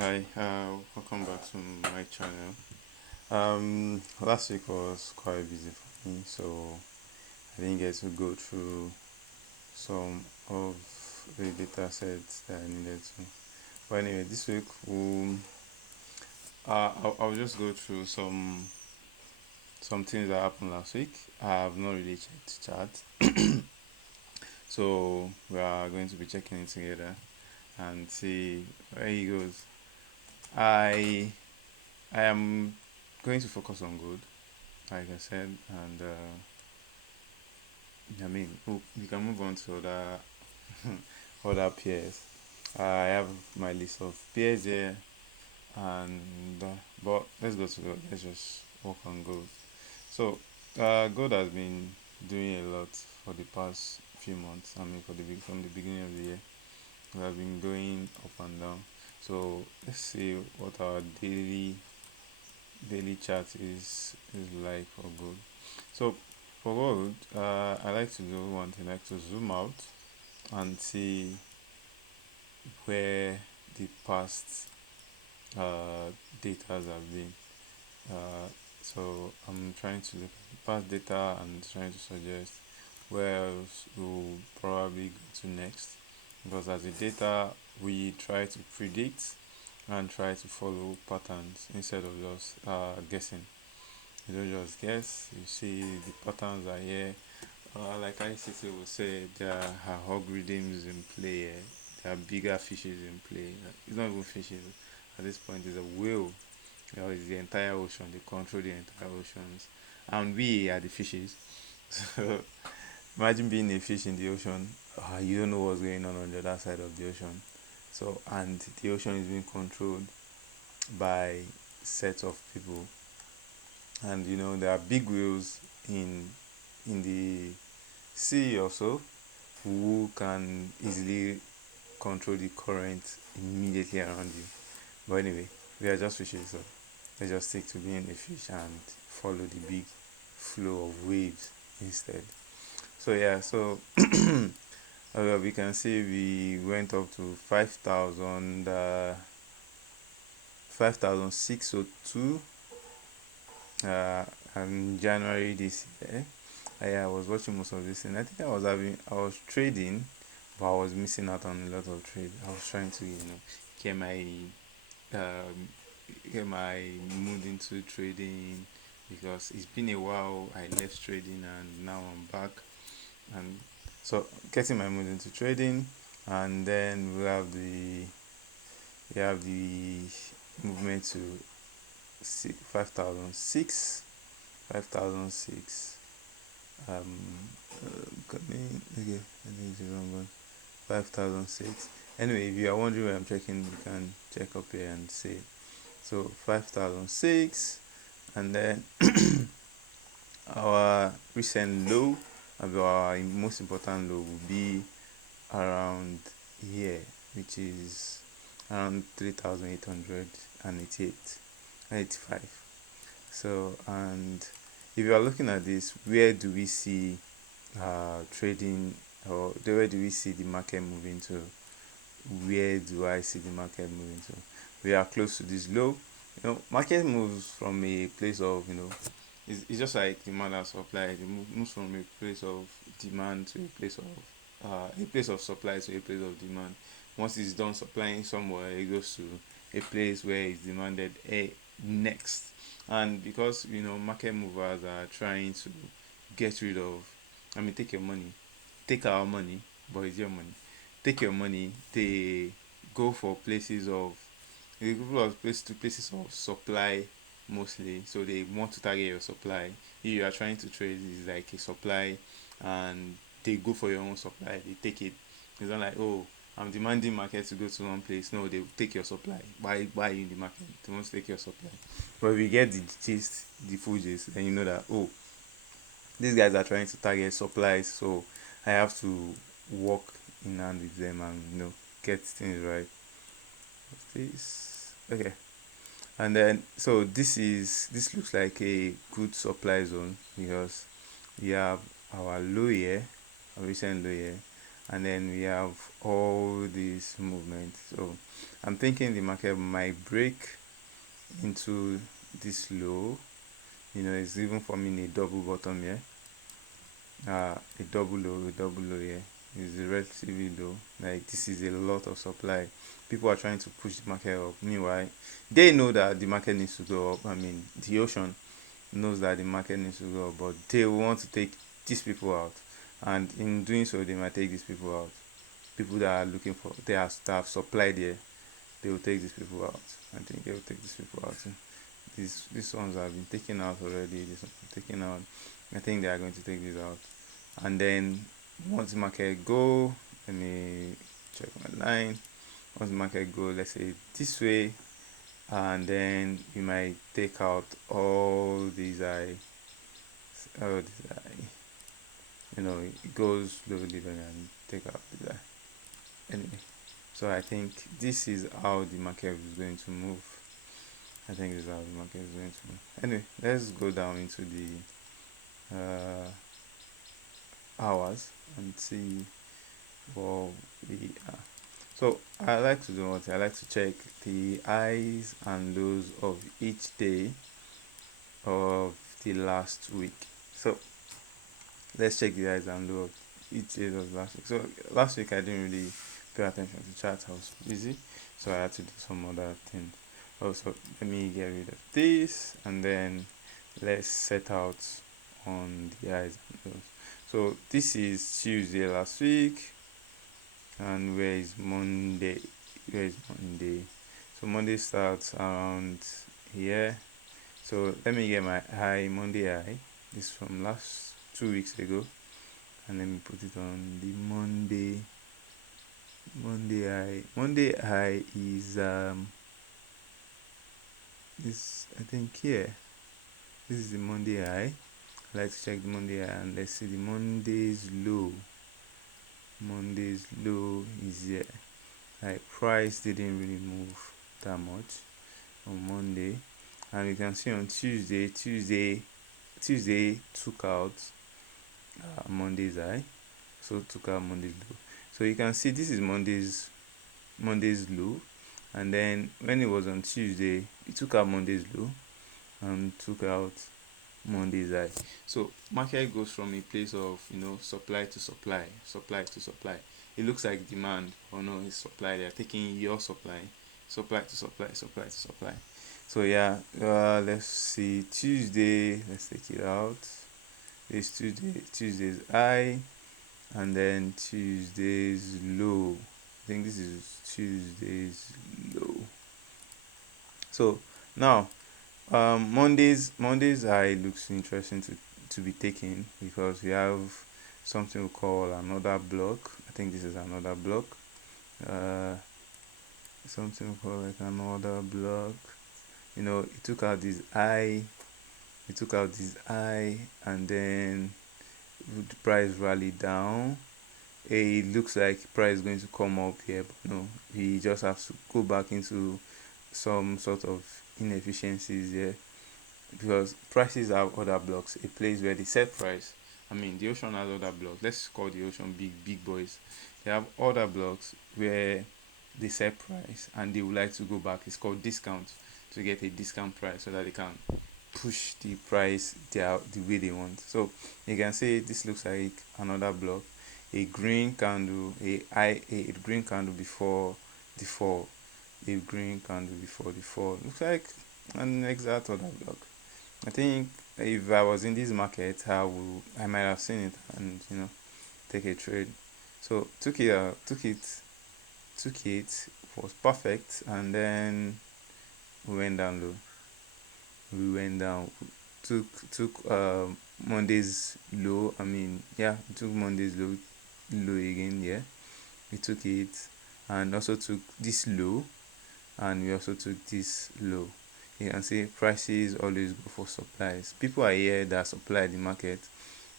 Hi, welcome back to my channel. Last week was quite busy for me, so I didn't get to go through some of the data sets that I needed to. But anyway, this week I'll just go through some things that happened last week. I have not really checked chat, so we are going to be checking it together and see where he goes. I I am going to focus on good, like I said, and we can move on to other other peers. I have my list of peers here, and but let's go to God. Let's just work on gold. So, gold has been doing a lot for the past few months. I mean, from the beginning of the year, we have been going up and down. So let's see what our daily chart is like for gold. So for gold, I like to do one thing. I like to zoom out and see where the past data have been. Uh, so I'm trying to look at the past data and trying to suggest where else we'll probably go to next. Because as a data, we try to predict and try to follow patterns instead of just guessing. You don't just guess. You see the patterns are here. Like ICT will say, there are algorithms in play. There are bigger fishes in play. It's not even fishes. At this point, it's a whale. It's the entire ocean. They control the entire oceans, and we are the fishes. So imagine being a fish in the ocean. You don't know what's going on the other side of the ocean. So and the ocean is being controlled by sets of people, and there are big whales in the sea also who can easily control the current immediately around you. But anyway, we are just fishes, so let's just stick to being a fish and follow the big flow of waves instead. So yeah, so we can see we went up to 5,602 uh, in January this year. I was watching most of this, and I think I was trading, but I was missing out on a lot of trade. I was trying to, get my um, get my mood into trading because it's been a while. I left trading and now I'm back, and so getting my mood into trading, and then we have the movement to 5,006, 5,006. Okay, I think it's the wrong one. 5,006. Anyway, if you are wondering where I'm checking, you can check up here and see. So 5,006, and then our recent low, our most important low will be around here, which is around 3,888 and 85. So, and if you are looking at this, where do we see trading, or where do we see the market moving to? Where do I see the market moving to? We are close to this low. Market moves from a place of, it's just like demand and supply. It moves from a place of demand to a place of supply to a place of demand. Once it's done supplying somewhere, it goes to a place where it's demanded next. And because market movers are trying to get rid of, take your money, take our money, but it's your money. Take your money. They go for places of they go for places of supply mostly. So they want to target your supply. If you are trying to trade, it's like a supply, and they go for your own supply. They take it. It's not like, oh, I'm demanding market to go to one place. No, they take your supply. Buy in the market. They want to take your supply. But if you get the gist, the full gist, then you know that, oh, these guys are trying to target supplies, so I have to work in hand with them and get things right. This okay, and then so this looks like a good supply zone because we have our low here, our recent low here, and then we have all these movements. So I'm thinking the market might break into this low. It's even forming a double bottom here. A double low here is relatively low. Like, this is a lot of supply. People are trying to push the market up. Meanwhile, they know that the market needs to go up. The ocean knows that the market needs to go up, but they want to take these people out, and in doing so, they might take these people out. People that are looking for, that have supply there, they will take these people out. I think they will take these people out. These ones have been taken out already. These ones are taken out. I think they are going to take these out. And then once the market go, let me check my line. Once the market go, let's say this way, and then you might take out all these all these it goes slowly and take out this anyway. So I think this is how the market is going to move. I think this is how the market is going to move. Anyway, let's go down into the hours and see what we are. So I like to do what I like to check the highs and lows of each day of the last week. So let's check the highs and lows of each day of last week. So last week I didn't really pay attention to charts. I was busy, so I had to do some other things. Also, let me get rid of this, and then let's set out on the highs and lows. So this is Tuesday last week, and where is Monday? Where is Monday? So Monday starts around here. So let me get my high, Monday high. This from last 2 weeks ago, and let me put it on the Monday high. Monday high is this, I think, here. This is the Monday high. I like to check the Monday high, and let's see the Monday's low. Monday's low is here. Like, price didn't really move that much on Monday, and you can see on Tuesday took out Monday's high, so took out Monday's low. So you can see this is Monday's low, and then when it was on Tuesday, it took out Monday's low and took out Monday's high. So market goes from a place of supply to supply, supply to supply. It looks like demand, or no, it's supply. They are taking your supply, supply to supply, supply to supply. So yeah, let's see Tuesday. Let's take it out. It's Tuesday's high, and then Tuesday's low. I think this is Tuesday's low. So now Monday's high looks interesting to be taken, because we have something we call another block. I think this is another block. Something we call like another block. It took out this high. And then the price rallied down. It looks like price is going to come up here, but no, we just have to go back into some sort of inefficiencies here, because prices have other blocks, a place where they set price. The ocean has other blocks. Let's call the ocean big boys. They have other blocks where they set price, and they would like to go back. It's called discount, to get a discount price so that they can push the price the way they want. So you can see this looks like another block, a green candle, a green candle before the fall, a green candle before the fall. Looks like an exact other block. I think if I was in this market, I might have seen it and take a trade. So took it was perfect, and then we went down low. We went down, took Monday's low. Took Monday's low again. Yeah, we took it, and also took this low, and we also took this low. You can see prices always go for supplies. People are here that supply the market,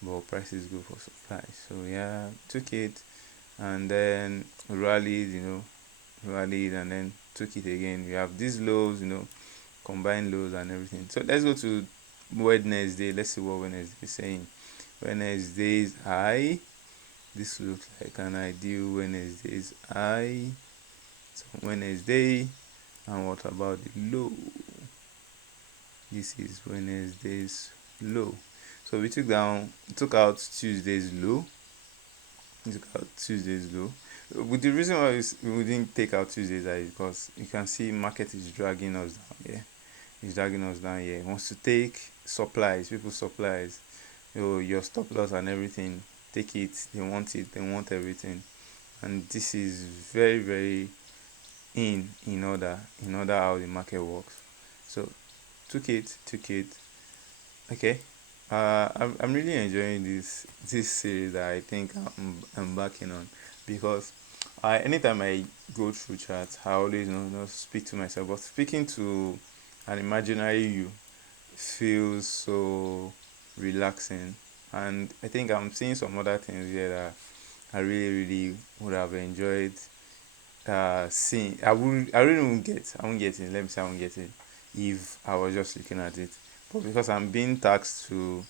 but prices go for supplies. So yeah, took it, and then rallied, and then took it again. We have these lows, combined lows and everything. So let's go to Wednesday. Let's see what Wednesday is saying. Wednesday's high This looks like an ideal Wednesday's high. So Wednesday, and what about the low? This is Wednesday's low. So we took out Tuesday's low. We took out Tuesday's low. With the reason why we didn't take out Tuesday's high is because you can see market is dragging us down here. It's dragging us down here. It wants to take supplies, people's supplies, your stop loss and everything. Take it. They want it. They want everything. And this is very, very in order how the market works. So took it. Okay. I'm really enjoying this series that I think I'm backing on, because anytime I go through charts, I always speak to myself. But speaking to an imaginary you feels so relaxing, and I think I'm seeing some other things here that I really, really would have enjoyed seeing. I really won't get it. Let me say I won't get it if I was just looking at it. But because I'm being tasked to,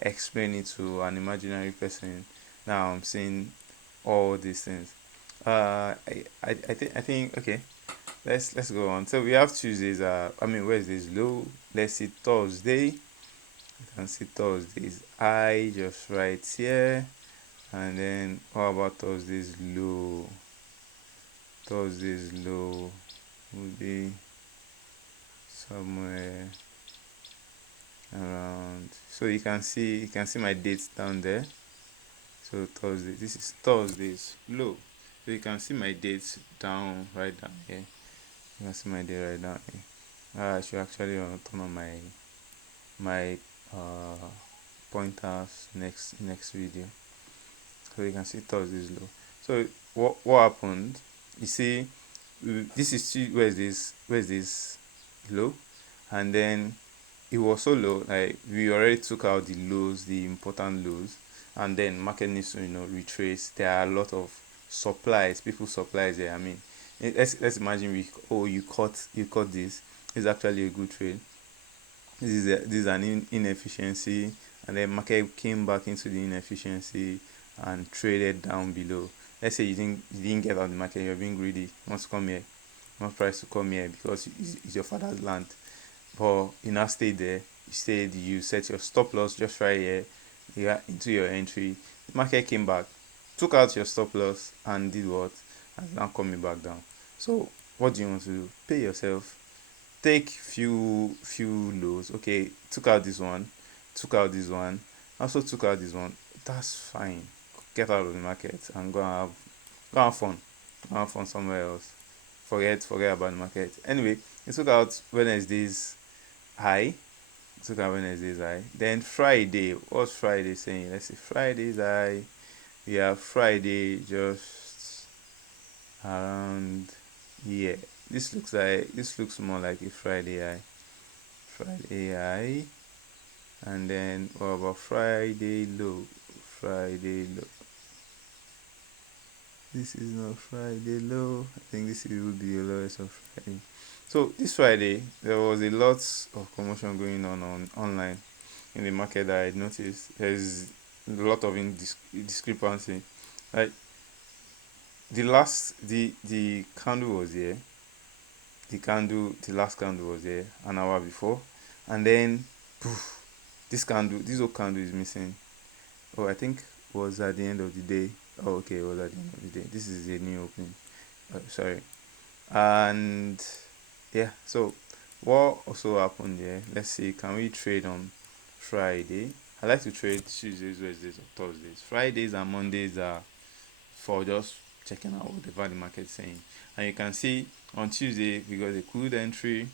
explain it to an imaginary person, now I'm seeing all these things. I think okay. Let's go on. So we have Tuesdays. Wednesdays low. Let's see Thursday. You can see Thursdays high just right here, and then what about Thursdays low? Thursday's low would be somewhere around. So you can see my dates down there. So Thursday, this is Thursday's low. So you can see my dates right down here. You can see my date right down here. I should actually turn on my pointers next video, so you can see Thursday's low. So what happened? You see, this is where's this low, and then it was so low, like we already took out the lows, the important lows, and then market needs to retrace. There are a lot of supplies, people supplies there. I mean, let's imagine you caught this. It's actually a good trade. This is an inefficiency, and then market came back into the inefficiency and traded down below. Let's say you didn't get out of the market, you're being greedy, you want to come here, you want price to come here because it's your father's land, but you now stayed there. You set your stop loss just right here. You got into your entry. The market came back, took out your stop loss, and did what? And now coming back down. So what do you want to do? Pay yourself. Take few lows. Okay, took out this one, took out this one, also took out this one. That's fine. Get out of the market and go have fun. Go have fun somewhere else. Forget about the market. Anyway, it took out Wednesday's high. Took out Wednesday's high. Then Friday. What's Friday saying? Let's see. Friday's high. We have Friday just around here. This looks more like a Friday high. Friday high. And then what about Friday low? Friday low. This is not Friday low. I think this will be the lowest of Friday. So this Friday there was a lot of commotion going on online in the market that I noticed. There's a lot of discrepancy. Like the candle was here. The last candle was here an hour before, and then poof, this whole candle is missing. Oh, I think was at the end of the day. Oh, okay, it was at the end of the day. This is a new opening. Sorry. And yeah, so what also happened there? Let's see. Can we trade on Friday? I like to trade Tuesdays, Wednesdays, or Thursdays. Fridays and Mondays are for just checking out whatever the market is saying. And you can see on Tuesday we got a good entry.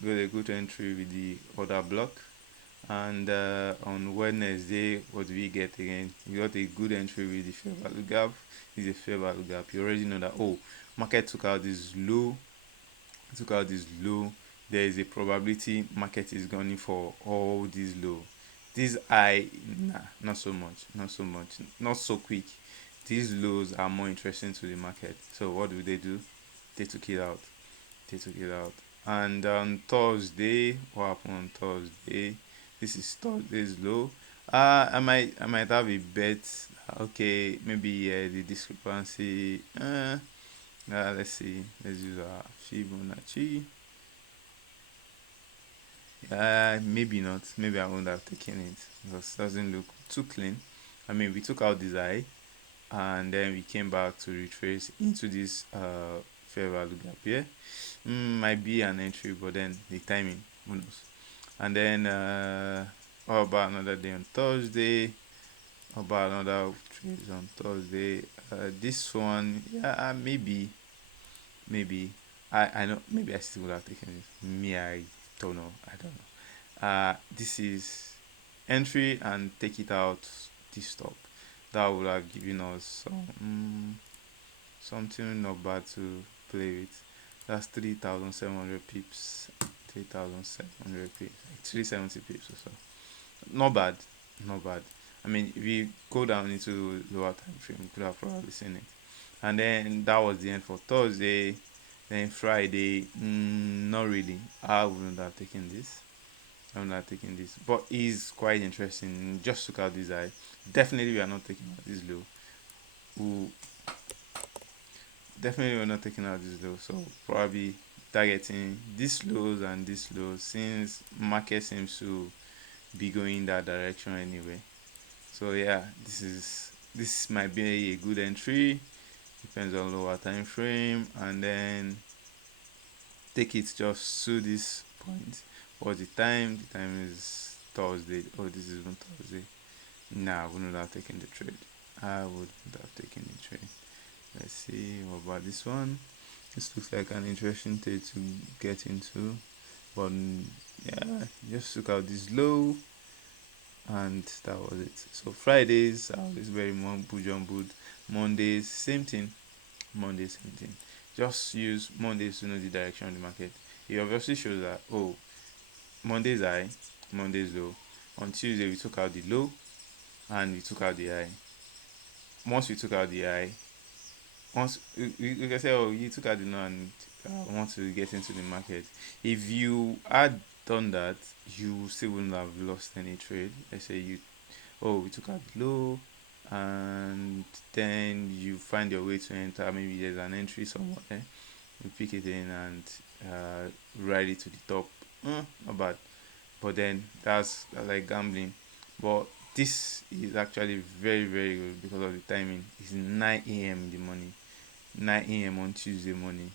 We got a good entry with the order block. And on Wednesday, what do we get again? We got a good entry with the fair value gap. This is a fair value gap. You already know that, market took out this low, there is a probability market is going for all these low. This high, nah, not so much, not so quick. These lows are more interesting to the market. So what do? They took it out. And on Thursday, what happened on Thursday? This is Thursday's low, I might have a bet. Okay, maybe the discrepancy. Let's see. Let's use Fibonacci. Maybe not. Maybe I wouldn't have taken it because it doesn't look too clean. I mean, we took out this eye and then we came back to retrace into this fair value gap here. Might be an entry, but then the timing, who knows? And then how about another day on Thursday? How about another trade on Thursday? This one, yeah, maybe. I know maybe I still would have taken it. Me, I don't know. I don't know. This is entry and take it out this top. That would have given us something not bad to play with. That's 3,700 pips. 3,700 pips. Like 370 pips or so. Not bad. Not bad. I mean, if we go down into lower time frame, we could have probably seen it. And then that was the end for Thursday. Then Friday, not really. I wouldn't have taken this. I'm not taking this, but it's quite interesting. Just look at this eye. Definitely, we are not taking out this low. Ooh, definitely, we're not taking out this low. So probably targeting these lows and this low since market seems to be going that direction anyway. So yeah, this might be a good entry. Depends on lower time frame, and then take it just to this point. What's the time? The time is Thursday. Oh, this is on Thursday. Nah, I wouldn't have taken the trade. I wouldn't have taken the trade. Let's see, what about this one? This looks like an interesting trade to get into. But yeah, just look out this low, and that was it. So Fridays, it's very mumbo jumbled. Mondays, same thing. Mondays, same thing. Just use Mondays to know the direction of the market. It obviously shows that, oh, Monday's high, Monday's low. On Tuesday we took out the low and we took out the high. Once we took out the high, once we can say, oh, you took out the low and want to get into the market. If you had done that, you still wouldn't have lost any trade. Let's say we took out the low and then you find your way to enter. Maybe there's an entry somewhere. You pick it in and ride it to the top. Not bad. But then that's like gambling. But this is actually very, very good because of the timing. It's 9 a.m. in the morning. 9 a.m. on Tuesday morning.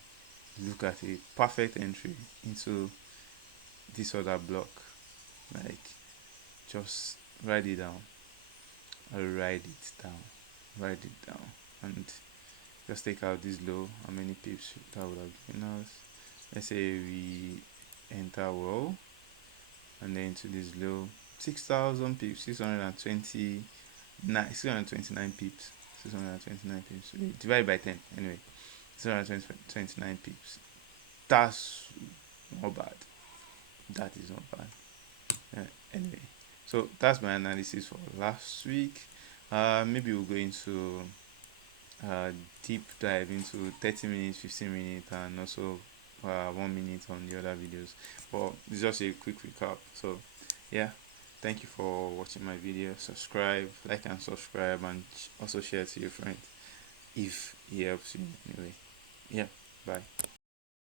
Look at a perfect entry into this other block. Like, just write it down. I'll write it down. Write it down. And just take out this low. How many pips that would have given us? Let's say we enter well and then to this low, 6,000 pips, 629 pips, 629 pips. Divide by 10 anyway. 629 pips. That's not bad. That is not bad. Anyway, so that's my analysis for last week. Maybe we'll go into deep dive into 30 minutes, 15 minutes, and also 1 minute on the other videos. But it's just a quick recap. So yeah, thank you for watching my video. Subscribe, like and subscribe, and also share to your friends if it helps you anyway. Yeah, bye.